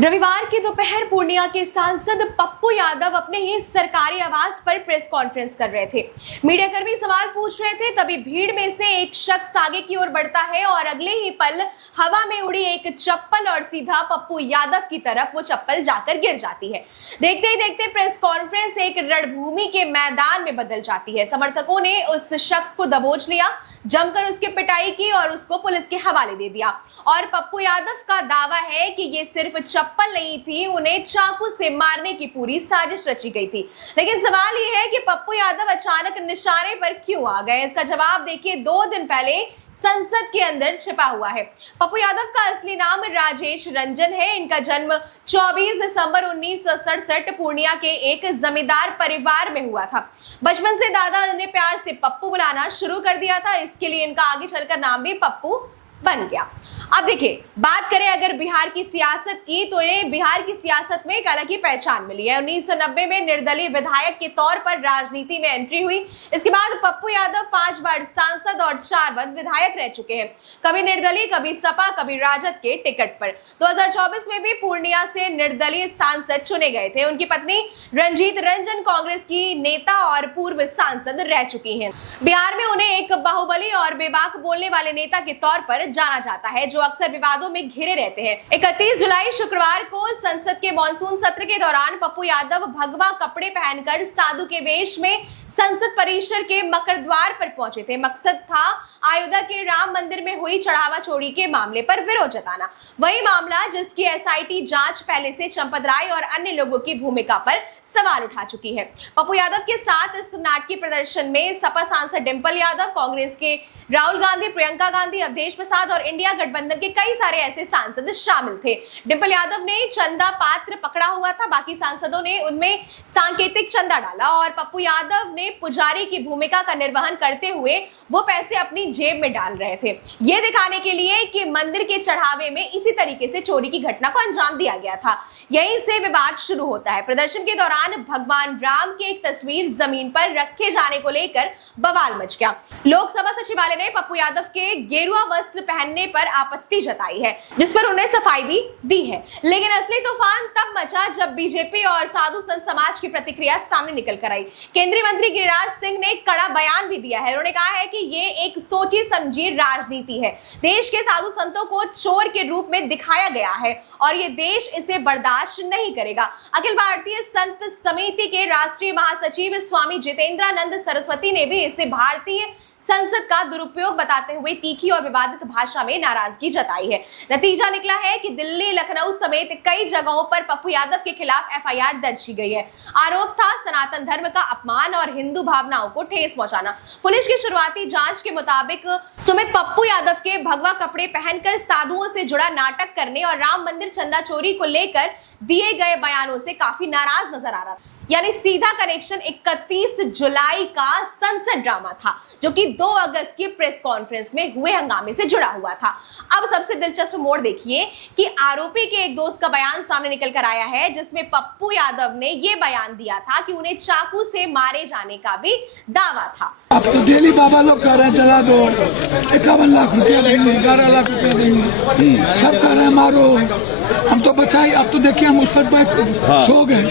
रविवार की दोपहर पूर्णिया के सांसद पप्पू यादव अपने ही सरकारी आवास पर प्रेस कॉन्फ्रेंस कर रहे थे। मीडियाकर्मी सवाल पूछ रहे थे, तभी भीड़ में से एक शख्स आगे की ओर बढ़ता है और अगले ही पल हवा में उड़ी एक चप्पल और सीधा पप्पू यादव की तरफ वो चप्पल जाकर गिर जाती है। देखते ही देखते प्रेस कॉन्फ्रेंस एक रणभूमि के मैदान में बदल जाती है। समर्थकों ने उस शख्स को दबोच लिया, जमकर उसकी पिटाई की और उसको पुलिस के हवाले दे दिया। और पप्पू यादव का दावा है कि ये सिर्फ चप्पल नहीं थी, उन्हें चाकू से मारने की पूरी साजिश रची गई थी। लेकिन सवाल ये है कि पप्पू यादव अचानक निशाने पर क्यों आ गए? इसका जवाब देखिए, 2 दिन पहले संसद के अंदर छिपा हुआ है। पप्पू यादव का असली नाम राजेश रंजन है। इनका जन्म 24 दिसंबर 1967 पूर्णिया के एक जमींदार परिवार में हुआ था। बचपन से दादा ने प्यार से पप्पू बुलाना शुरू कर दिया था, इसके लिए इनका आगे चलकर नाम भी पप्पू बन गया। अब देखिए, बात करें अगर बिहार की सियासत की, तो इन्हें बिहार की सियासत में एक अलग ही पहचान मिली है। 1990 में निर्दलीय विधायक के तौर पर राजनीति में एंट्री हुई। इसके बाद पप्पू यादव 5 बार सांसद और 4 बार विधायक रह चुके हैं, कभी निर्दलीय, कभी सपा, कभी राजद के टिकट पर। 2024 में भी पूर्णिया से निर्दलीय सांसद चुने गए थे। उनकी पत्नी रंजीत रंजन कांग्रेस की नेता और पूर्व सांसद रह चुकी हैं। बिहार में उन्हें एक बाहुबली और बेबाक बोलने वाले नेता के तौर पर जाना जाता है, जो अक्सर विवादों में घिरे रहते हैं। 31 जुलाई शुक्रवार को संसद के मॉनसून सत्र के दौरान पप्पू यादव भगवा कपड़े पहनकर साधु के वेश में संसद परिसर के मकर द्वार पर पहुंचे थे। मकसद था अयोध्या के राम मंदिर में हुई चढ़ावा चोरी के मामले पर विरोध जताना। वही मामला जिसकी एसआईटी जांच पहले से चंपत राय और अन्य लोगों की भूमिका पर सवाल उठा चुकी है। पप्पू यादव के साथ इस नाटकीय प्रदर्शन में सपा सांसद डिंपल यादव, कांग्रेस के राहुल गांधी, प्रियंका गांधी, अवधेश प्रसाद और इंडिया गठबंधन के कई सारे ऐसे सांसद शामिल थे। डिंपल यादव ने चंदा पात्र पकड़ा हुआ था, बाकी सांसदों ने उनमें सांकेतिक चंदा डाला और पप्पू यादव ने पुजारी की भूमिका का निर्वहन करते हुए वो पैसे अपनी जेब में डाल रहे थे, ये दिखाने के लिए कि मंदिर के चढ़ावे में इसी तरीके से चोरी की घटना को अंजाम दिया गया था। यहीं से विवाद शुरू होता है। प्रदर्शन के दौरान भगवान राम की एक तस्वीर जमीन पर रखे जाने को लेकर बवाल मच गया। लोकसभा सचिवालय ने पप्पू यादव के गेरुआ वस्त्र पहनने पर आपत्ति जताई है, जिस पर उन्हें सफाई भी दी है। लेकिन असली तूफान तब मचा जब बीजेपी और साधु संत समाज की प्रतिक्रिया सामने निकल कर आई। केंद्रीय मंत्री गिरिराज सिंह ने कड़ा बयान भी दिया है। उन्होंने कहा है कि ये एक सोची समझी राजनीति है। देश के साधु संतों को चोर के रूप में दिखाया गया है और ये देश इसे बर्दाश्त नहीं करेगा। अखिल भारतीय संत समिति के राष्ट्रीय महासचिव स्वामी जितेंद्रानंद सरस्वती ने भी इसे भारतीय संसद का दुरुपयोग बताते हुए तीखी और विवादित भाषा में नाराजगी जताई है। नतीजा निकला है कि दिल्ली, लखनऊ समेत कई जगहों पर पप्पू यादव के खिलाफ एफआईआर दर्ज की गई है। आरोप था सनातन धर्म का अपमान और हिंदू भावनाओं को ठेस पहुंचाना। पुलिस की शुरुआती जांच के मुताबिक सुमित पप्पू यादव के भगवा कपड़े पहनकर साधुओं से जुड़ा नाटक करने और राम मंदिर चंदा चोरी को लेकर दिए गए बयानों से काफी नाराज नजर आ रहा था। यानी सीधा कनेक्शन 31 जुलाई का संसद ड्रामा था, जो कि 2 अगस्त की प्रेस कॉन्फ्रेंस में हुए हंगामे से जुड़ा हुआ था। अब सबसे दिलचस्प मोड़ देखिए कि आरोपी के एक दोस्त का बयान सामने निकल कर आया है, जिसमें पप्पू यादव ने यह बयान दिया था कि उन्हें चाकू से मारे जाने का भी दावा था। अब तो डेली बाबा लोग कह रहे हैं चला दो, 51 लाख रुपया देंगे, 11 लाख रुपया देंगे, सब कह रहे हैं मारो, हम तो बचाई। अब तो देखिए हम उस पर सो गए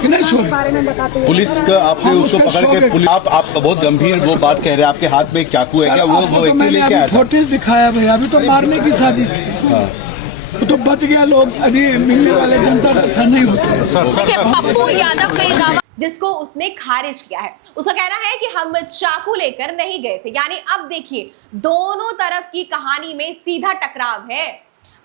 कि नहीं सो गए। पुलिस का आपने उसको पकड़ के आप बहुत गंभीर वो बात कह रहे हैं, आपके हाथ में एक चाकू है क्या? वो तो मैंने अभी फोटेज दिखाया भैया, अभी तो मारने की साजिश थी, तो बच गया। लोग अभी मिलने वाले जनता दर्शन नहीं होते। पप्पू यादव का ये दावा जिसको उसने खारिज किया है, उसका कहना है कि हम चाकू लेकर नहीं गए थे। यानी अब देखिए, दोनों तरफ की कहानी में सीधा टकराव है।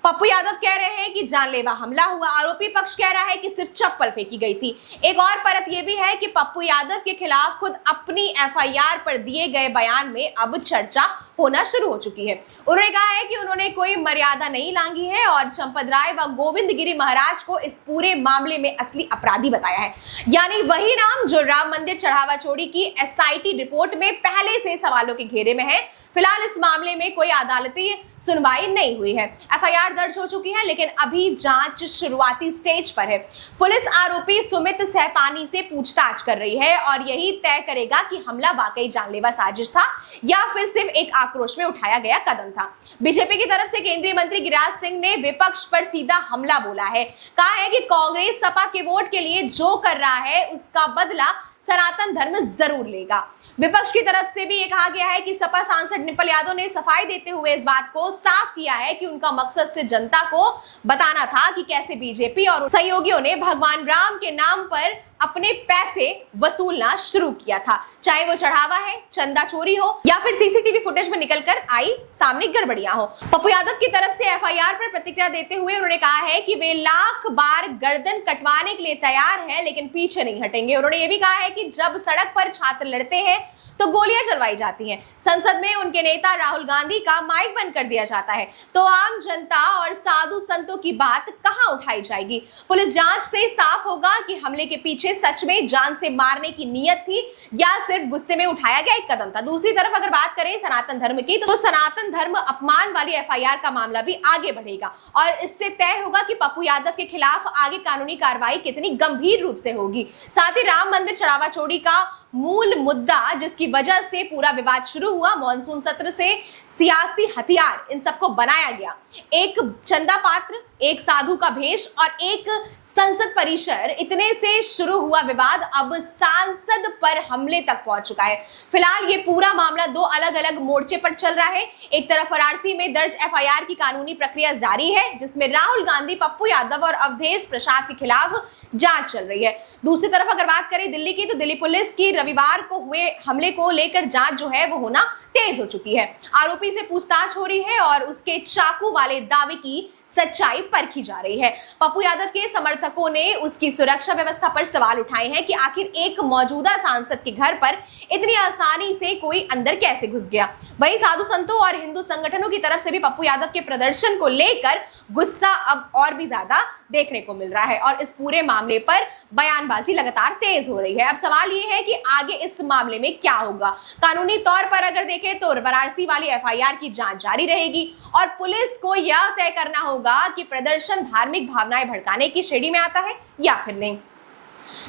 पप्पू यादव कह रहे हैं कि जानलेवा हमला हुआ, आरोपी पक्ष कह रहा है कि सिर्फ चप्पल फेंकी गई थी। एक और परत यह भी है कि पप्पू यादव के खिलाफ खुद अपनी एफआईआर पर दिए गए बयान में अब चर्चा होना शुरू हो चुकी है। उन्होंने कहा है कि उन्होंने कोई मर्यादा नहीं लांघी है और चंपत राय व गोविंद गिरी महाराज को इस पूरे मामले में असली अपराधी बताया है। यानी वही नाम जो राम मंदिर चढ़ावा चोरी की एसआईटी रिपोर्ट में पहले से सवालों के घेरे में है। फिलहाल इस मामले में कोई अदालती सुनवाई नहीं हुई है। एफआईआर दर्ज हो चुकी है, लेकिन अभी जांच शुरुआती स्टेज पर है। पुलिस आरोपी सुमित सहपानी से पूछताछ कर रही है और यही तय करेगा कि हमला वाकई जानलेवा साजिश था या फिर सिर्फ एक आक्रोश में उठाया गया कदम था। बीजेपी की तरफ से केंद्रीय मंत्री गिरिराज सिंह ने विपक्ष पर सीधा हमला बोला है। कहा है कि कांग्रेस सपा के वोट के लिए जो कर रहा है उसका बदला सनातन धर्म जरूर लेगा। विपक्ष की तरफ से भी ये कहा गया है कि सपा सांसद निपल यादव ने सफाई देते हुए इस बात को साफ किया है कि उनका मकसद से जनता को बताना था कि कैसे बीजेपी और सहयोगियों ने भगवान राम के नाम पर अपने पैसे वसूलना शुरू किया था, चाहे वो चढ़ावा है, चंदा चोरी हो या फिर सीसीटीवी फुटेज में निकलकर आई सामने गड़बड़ियां हो। पप्पू यादव की तरफ से एफआईआर पर प्रतिक्रिया देते हुए उन्होंने कहा है कि वे लाख बार गर्दन कटवाने के लिए तैयार हैं, लेकिन पीछे नहीं हटेंगे। उन्होंने ये भी कहा है कि जब सड़क पर छात्र लड़ते हैं तो गोलियां चलवाई जाती हैं, संसद में उनके नेता राहुल गांधी का माइक बंद कर दिया जाता है, तो आम जनता और साधु संतों की बात कहां उठाई जाएगी? पुलिस जांच से साफ होगा कि हमले के पीछे सच में जान से मारने की नीयत थी या सिर्फ गुस्से में उठाया गया एक कदम था। दूसरी तरफ अगर बात करें सनातन धर्म की, तो सनातन धर्म अपमान वाली एफआईआर का मामला भी आगे बढ़ेगा और इससे तय होगा कि पप्पू यादव के खिलाफ आगे कानूनी कार्रवाई कितनी गंभीर रूप से होगी। साथ ही राम मंदिर चढ़ावा चोरी का मूल मुद्दा जिसकी वजह से पूरा विवाद शुरू हुआ, मॉनसून सत्र से सियासी हथियार इन सबको बनाया गया। एक चंदा पात्र, एक साधु का भेष और एक संसद परिसर, इतने से शुरू हुआ विवाद अब सांसद पर हमले तक पहुंच चुका है। फिलहाल ये पूरा मामला दो अलग अलग मोर्चे पर चल रहा है। एक तरफ वाराणसी में दर्ज एफआईआर की कानूनी प्रक्रिया जारी है, जिसमें राहुल गांधी, पप्पू यादव और अवधेश प्रसाद के खिलाफ जांच चल रही है। दूसरी तरफ अगर बात करें दिल्ली की, तो दिल्ली पुलिस की रविवार को हुए हमले को लेकर जांच जो है वो होना तेज हो चुकी है। आरोपी से पूछताछ हो रही है और उसके चाकू वाले दावे की सच्चाई परखी जा रही है। पप्पू यादव के समर्थकों ने उसकी सुरक्षा व्यवस्था पर सवाल उठाए हैं कि आखिर एक मौजूदा सांसद के घर पर इतनी आसानी से कोई अंदर कैसे घुस गया। वहीं साधु संतों और हिंदू संगठनों की तरफ से भी पप्पू यादव के प्रदर्शन को लेकर गुस्सा अब और भी ज्यादा देखने को मिल रहा है और इस पूरे मामले पर बयानबाजी लगातार तेज हो रही है। अब सवाल ये है कि आगे इस मामले में क्या होगा। कानूनी तौर पर अगर देखें तो वाराणसी वाली एफआईआर की जांच जारी रहेगी और पुलिस को यह तय करना होगा कि प्रदर्शन धार्मिक भावनाएं भड़काने की श्रेणी में आता है या फिर नहीं।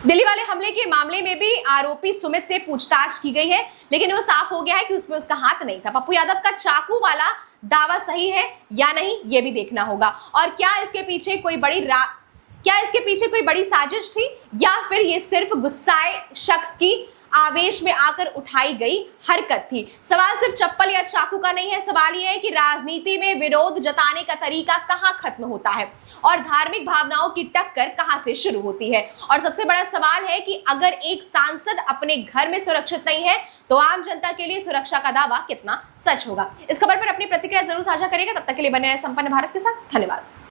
दिल्ली वाले हमले के मामले में भी आरोपी सुमित से पूछताछ की गई है, लेकिन वो साफ हो गया है कि उसमें उसका हाथ नहीं था। पप्पू यादव का चाकू वाला दावा सही है या नहीं, ये भी देखना होगा। और क्या इसके पीछे कोई बड़ी साजिश थी या फिर ये सिर्फ गुस्साए शख्स की आवेश में आकर उठाई गई हरकत थी। सवाल सिर्फ चप्पल या चाकू का नहीं है, सवाल यह है कि राजनीति में विरोध जताने का तरीका कहां खत्म होता है और धार्मिक भावनाओं की टक्कर कहां से शुरू होती है। और सबसे बड़ा सवाल है कि अगर एक सांसद अपने घर में सुरक्षित नहीं है तो आम जनता के लिए सुरक्षा का दावा कितना सच होगा। इस खबर पर अपनी प्रतिक्रिया जरूर साझा करिएगा। तब तक के लिए बने रहे संपन्न भारत के साथ। धन्यवाद।